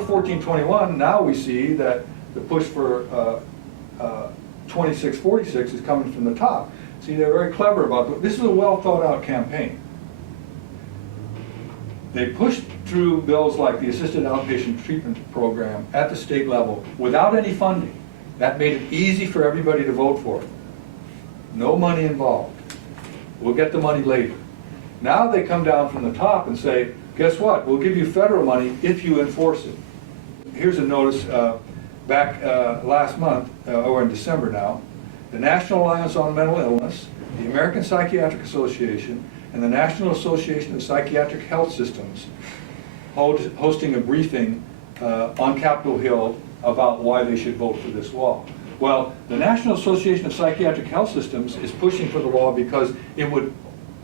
of 1421, now we see that the push for 2646 is coming from the top. See, they're very clever about this. Is a well thought out campaign. They pushed through bills like the Assisted Outpatient Treatment Program at the state level without any funding. That made it easy for everybody to vote for it. No money involved. We'll get the money later. Now they come down from the top and say, guess what? We'll give you federal money if you enforce it. Here's a notice back last month, or in December now. The National Alliance on Mental Illness, the American Psychiatric Association, and the National Association of Psychiatric Health Systems hosting a briefing on Capitol Hill about why they should vote for this law. Well, the National Association of Psychiatric Health Systems is pushing for the law because it would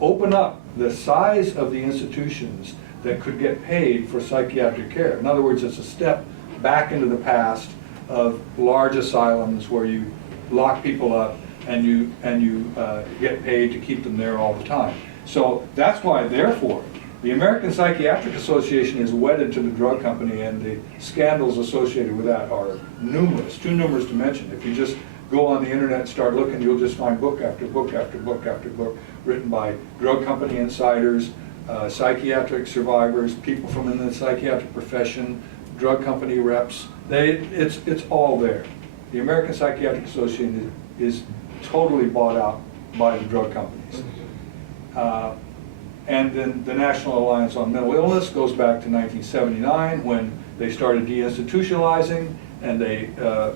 open up the size of the institutions that could get paid for psychiatric care. In other words, it's a step back into the past of large asylums where you lock people up and you get paid to keep them there all the time. So that's why, therefore, the American Psychiatric Association is wedded to the drug company, and the scandals associated with that are numerous, too numerous to mention. If you just go on the internet and start looking, you'll just find book after book after book after book written by drug company insiders, psychiatric survivors, people from in the psychiatric profession, drug company reps. It's all there. The American Psychiatric Association is totally bought out by the drug companies. And then the National Alliance on Mental Illness goes back to 1979 when they started deinstitutionalizing, and they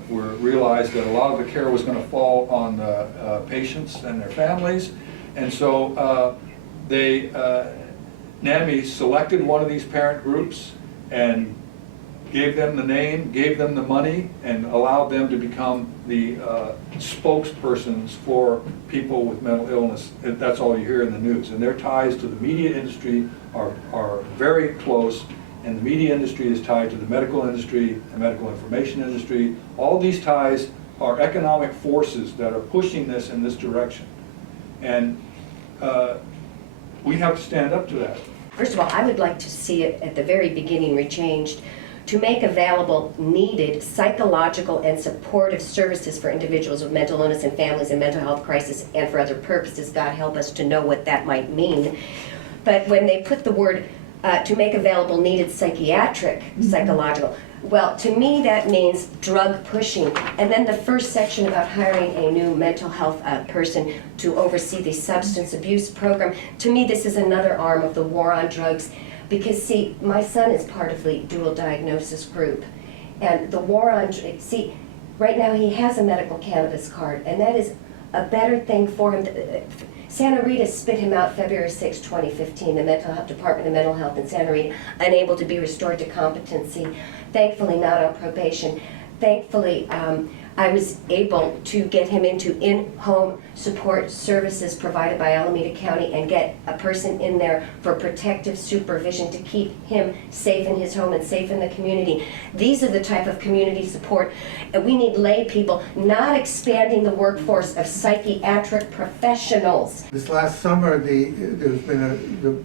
realized that a lot of the care was going to fall on the patients and their families. And so NAMI selected one of these parent groups and gave them the name, gave them the money, and allowed them to become the spokespersons for people with mental illness. That's all you hear in the news. And their ties to the media industry are very close, and the media industry is tied to the medical industry, the medical information industry. All these ties are economic forces that are pushing this in this direction. And we have to stand up to that. First of all, I would like to see it at the very beginning rechanged to make available needed psychological and supportive services for individuals with mental illness and families in mental health crisis and for other purposes. God help us to know what that might mean. But when they put the word to make available needed psychiatric, psychological, well, to me that means drug pushing. And then the first section about hiring a new mental health person to oversee the substance abuse program. To me, this is another arm of the war on drugs. Because, see, my son is part of the dual diagnosis group. And the war on, see, right now he has a medical cannabis card, and that is a better thing for him. Santa Rita spit him out February 6, 2015, the Mental Health Department of Mental Health in Santa Rita, unable to be restored to competency. Thankfully, not on probation. Thankfully, I was able to get him into in-home support services provided by Alameda County and get a person in there for protective supervision to keep him safe in his home and safe in the community. These are the type of community support. And we need lay people, not expanding the workforce of psychiatric professionals. This last summer, the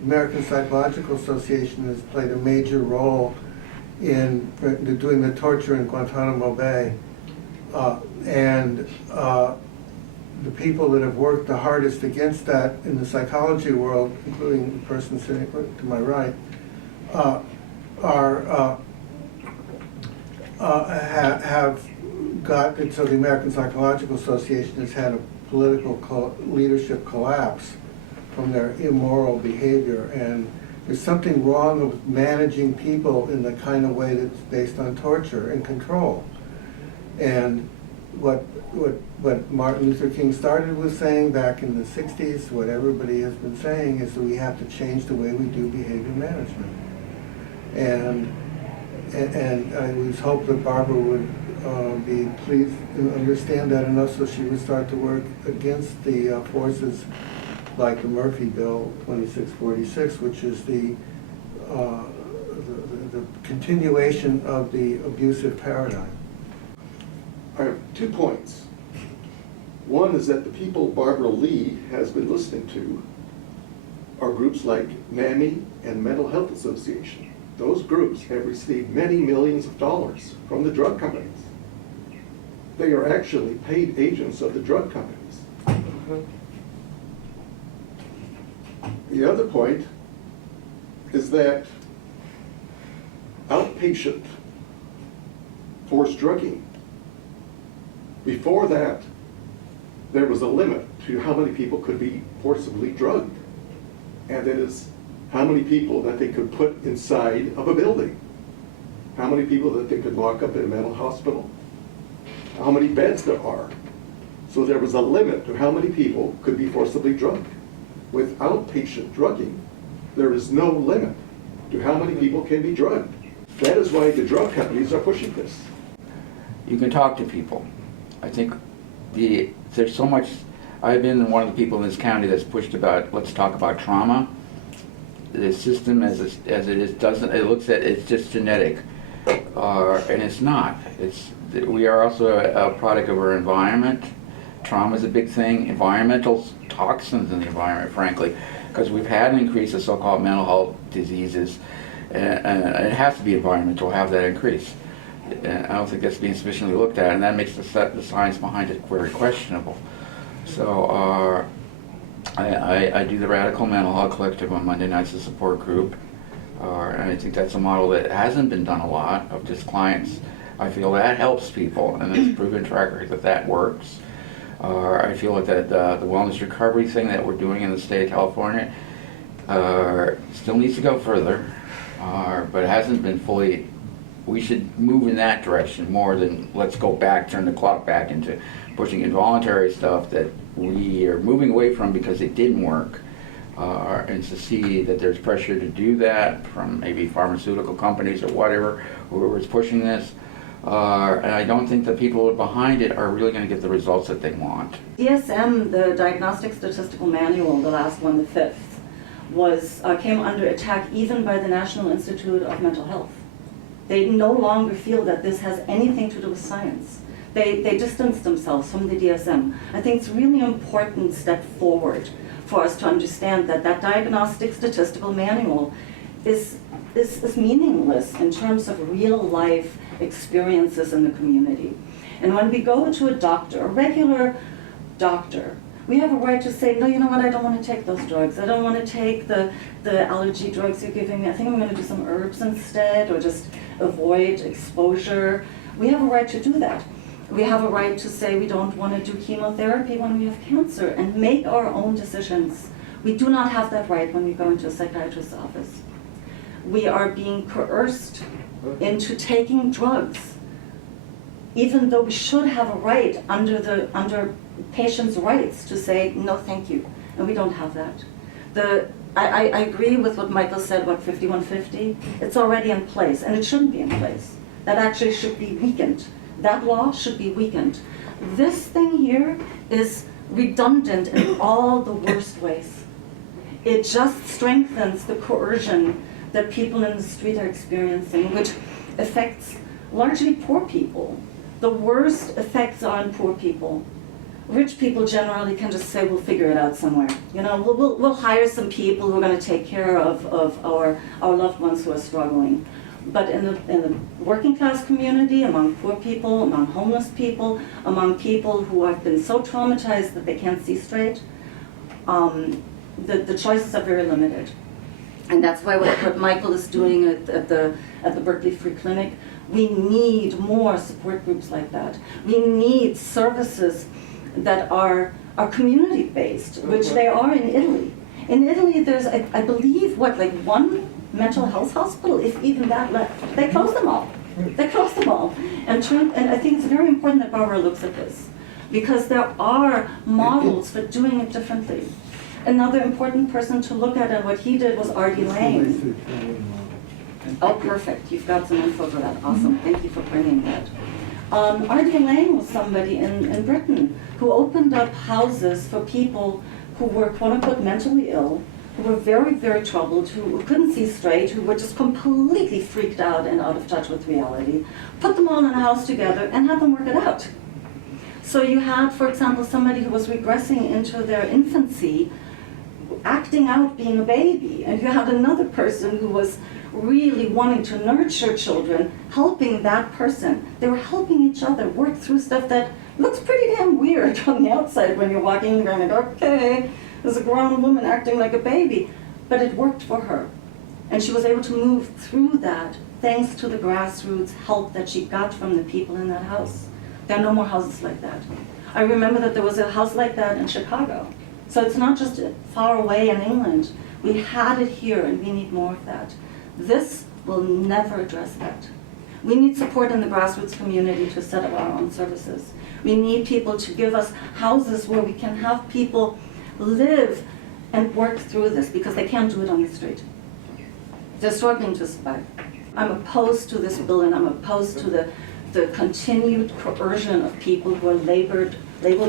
American Psychological Association has played a major role in doing the torture in Guantanamo Bay. The people that have worked the hardest against that in the psychology world, including the person sitting to my right, have got it so the American Psychological Association has had a political leadership collapse from their immoral behavior, and there's something wrong with managing people in the kind of way that's based on torture and control. And what Martin Luther King started with saying back in the 60s, what everybody has been saying, is that we have to change the way we do behavior management. And I always hope that Barbara would be pleased to understand that enough so she would start to work against the forces like the Murphy Bill 2646, which is the continuation of the abusive paradigm. I have 2 points. One is that the people Barbara Lee has been listening to are groups like NAMI and Mental Health Association. those groups have received many millions of dollars from the drug companies. They are actually paid agents of the drug companies. The other point is that outpatient forced drugging, before that, there was a limit to how many people could be forcibly drugged. And that is how many people that they could put inside of a building, how many people that they could lock up in a mental hospital, how many beds there are. So there was a limit to how many people could be forcibly drugged. With outpatient drugging, there is no limit to how many people can be drugged. That is why the drug companies are pushing this. You can talk to people. I think there's so much. I've been one of the people in this county that's pushed about, let's talk about trauma. The system as it is doesn't, it looks at it's just genetic, and it's not. We are also a product of our environment. Trauma is a big thing. Environmental toxins in the environment, frankly, because we've had an increase of so-called mental health diseases, and it has to be environmental to have that increase. And I don't think that's being sufficiently looked at, and that makes the science behind it very questionable. So I do the Radical Mental Health Collective on Monday nights, a support group, and I think that's a model that hasn't been done a lot of just clients. I feel that helps people, and there's proven track record that that works. I feel like that the wellness recovery thing that we're doing in the state of California still needs to go further, but it hasn't been fully. We should move in that direction more than let's go back, turn the clock back into pushing involuntary stuff that we are moving away from because it didn't work. And to see that there's pressure to do that from maybe pharmaceutical companies or whoever's pushing this. And I don't think the people behind it are really going to get the results that they want. DSM, the Diagnostic Statistical Manual, the last one, the 5th, came under attack even by the National Institute of Mental Health. They no longer feel that this has anything to do with science. They distance themselves from the DSM. I think it's a really important step forward for us to understand that that Diagnostic Statistical Manual is meaningless in terms of real life experiences in the community. And when we go to a doctor, a regular doctor, we have a right to say, no, you know what, I don't want to take those drugs. I don't want to take the allergy drugs you're giving me. I think I'm going to do some herbs instead, or just avoid exposure. We have a right to do that. We have a right to say we don't want to do chemotherapy when we have cancer and make our own decisions. We do not have that right when we go into a psychiatrist's office. We are being coerced into taking drugs, even though we should have a right under patients' rights to say, no, thank you, and we don't have that. I agree with what Michael said about 5150. It's already in place, and it shouldn't be in place. That actually should be weakened. That law should be weakened. This thing here is redundant in all the worst ways. It just strengthens the coercion that people in the street are experiencing, which affects largely poor people. The worst effects are on poor people. Rich people generally can just say, we'll figure it out somewhere. You know, we'll hire some people who are going to take care of our loved ones who are struggling. But in the working class community, among poor people, among homeless people, among people who have been so traumatized that they can't see straight, the choices are very limited. And that's why what Michael is doing at the Berkeley Free Clinic, we need more support groups like that. We need services that are community-based, which they are in Italy. In Italy, there's, I believe, like one mental health hospital, if even that left. They closed them all. They closed them all. And I think it's very important that Barbara looks at this, because there are models for doing it differently. Another important person to look at and what he did was Artie Lang. Oh, perfect. You've got some info for that. Awesome. Thank you for bringing that. Artie Lang was somebody in Britain who opened up houses for people who were quote-unquote mentally ill, who were very, very troubled, who couldn't see straight, who were just completely freaked out and out of touch with reality, put them all in a house together and had them work it out. So you had, for example, somebody who was regressing into their infancy, acting out being a baby, and you had another person who was really wanting to nurture children, helping that person. They were helping each other work through stuff that looks pretty damn weird on the outside when you're walking in and going, okay, there's a grown woman acting like a baby. But it worked for her. And she was able to move through that thanks to the grassroots help that she got from the people in that house. There are no more houses like that. I remember that there was a house like that in Chicago. So it's not just far away in England. We had it here and we need more of that. This will never address that. We need support in the grassroots community to set up our own services. We need people to give us houses where we can have people live and work through this because they can't do it on the street. They're struggling to survive. I'm opposed to this bill and I'm opposed to the continued coercion of people who are labeled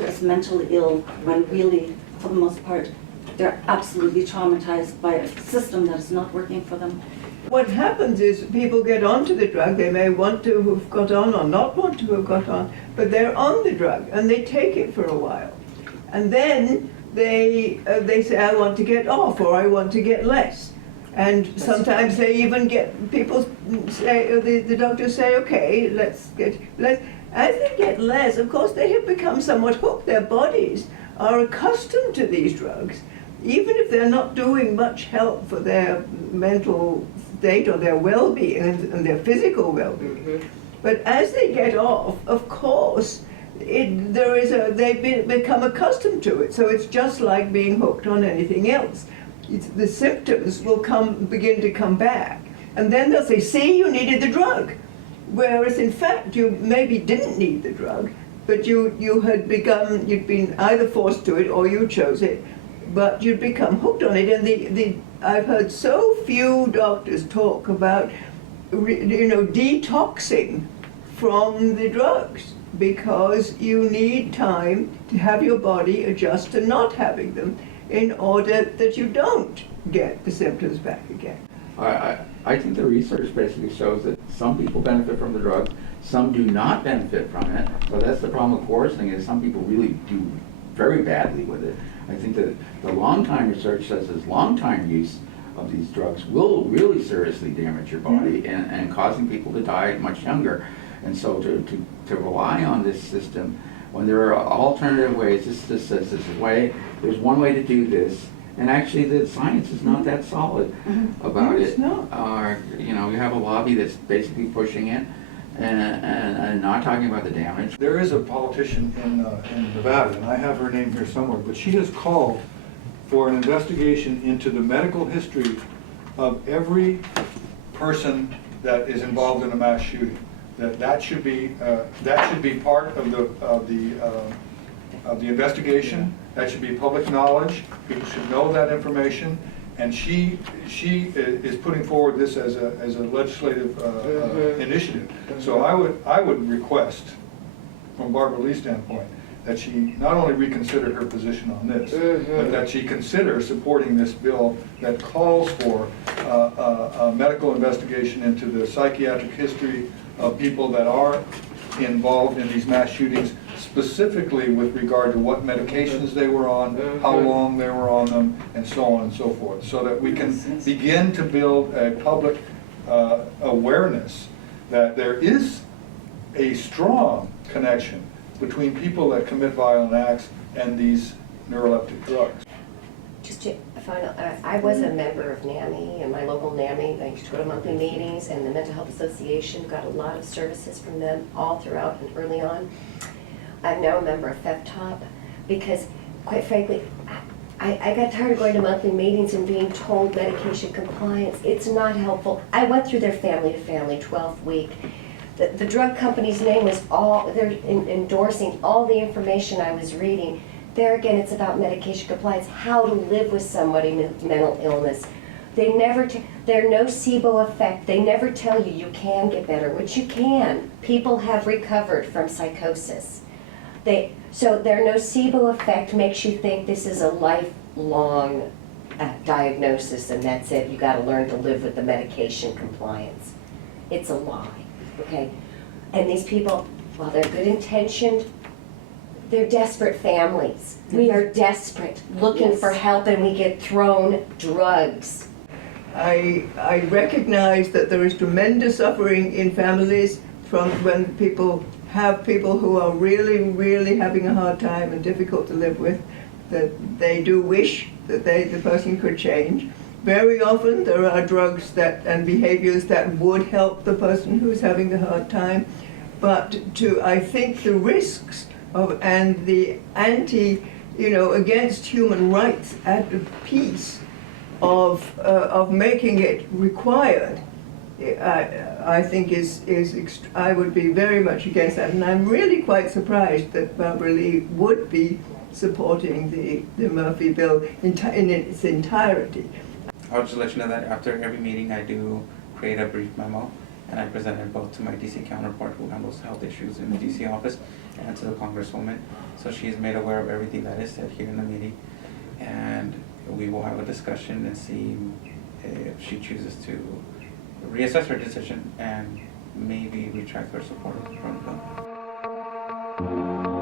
as mentally ill when really, for the most part, they're absolutely traumatized by a system that is not working for them. What happens is people get onto the drug, they may want to have got on or not want to have got on, but they're on the drug and they take it for a while. And then they say, I want to get off or I want to get less. And sometimes they even get, people say, the doctors say, okay, let's get less. As they get less, of course, they have become somewhat hooked. Their bodies are accustomed to these drugs, even if they're not doing much help for their mental state or their well-being and their physical well-being. Mm-hmm. But as they get off, of course, they've become accustomed to it. So it's just like being hooked on anything else. The symptoms will begin to come back. And then they'll say, see, you needed the drug. Whereas in fact, you maybe didn't need the drug, but you'd been either forced to it or you chose it, but you'd become hooked on it. And I've heard so few doctors talk about, detoxing from the drugs, because you need time to have your body adjust to not having them in order that you don't get the symptoms back again. I think the research basically shows that some people benefit from the drugs, some do not benefit from it. So that's the problem with coercing, is some people really do very badly with it. I think that the long-time research says that long-time use of these drugs will really seriously damage your body and causing people to die much younger. And so to rely on this system when there are alternative ways, this says there's one way to do this. And actually, the science is not that solid about it. You have a lobby that's basically pushing it and not talking about the damage. There is a politician in Nevada, and I have her name here somewhere, but she has called for an investigation into the medical history of every person that is involved in a mass shooting. That should be part of the investigation. That should be public knowledge. People should know that information. And she is putting forward this as a legislative initiative. So I would request, from Barbara Lee's standpoint, that she not only reconsider her position on this, but that she consider supporting this bill that calls for a medical investigation into the psychiatric history of people that are involved in these mass shootings, specifically with regard to what medications they were on, how long they were on them, and so on and so forth, so that we can begin to build a public awareness that there is a strong connection between people that commit violent acts and these neuroleptic drugs. Just to find out, I was a member of NAMI, and my local NAMI, I used to go to monthly meetings, and the Mental Health Association got a lot of services from them all throughout and early on. I'm now a member of FEFTOP because, quite frankly, I got tired of going to monthly meetings and being told medication compliance. It's not helpful. I went through their family-to-family 12th week. The drug company's name was they're endorsing all the information I was reading. There again, it's about medication compliance, how to live with somebody with mental illness. There nocebo effect. They never tell you you can get better, which you can. People have recovered from psychosis. So their nocebo effect makes you think this is a lifelong diagnosis and that's it. You got to learn to live with the medication compliance. It's a lie, okay? And these people, while they're good intentioned, they're desperate families. We are desperate, looking for help, and we get thrown drugs. I recognize that there is tremendous suffering in families from when people have people who are really, really having a hard time and difficult to live with, that they do wish that the person could change. Very often there are drugs and behaviors that would help the person who's having a hard time, but I think the risks and the against human rights at the piece of making it required, I think I would be very much against that, and I'm really quite surprised that Barbara Lee would be supporting the Murphy bill in its entirety. I'll just let you know that after every meeting I do create a brief memo, and I present it both to my DC counterpart who handles health issues in the DC office and to the Congresswoman. So she is made aware of everything that is said here in the meeting, and we will have a discussion and see if she chooses to reassess her decision and maybe retract her support from the bill.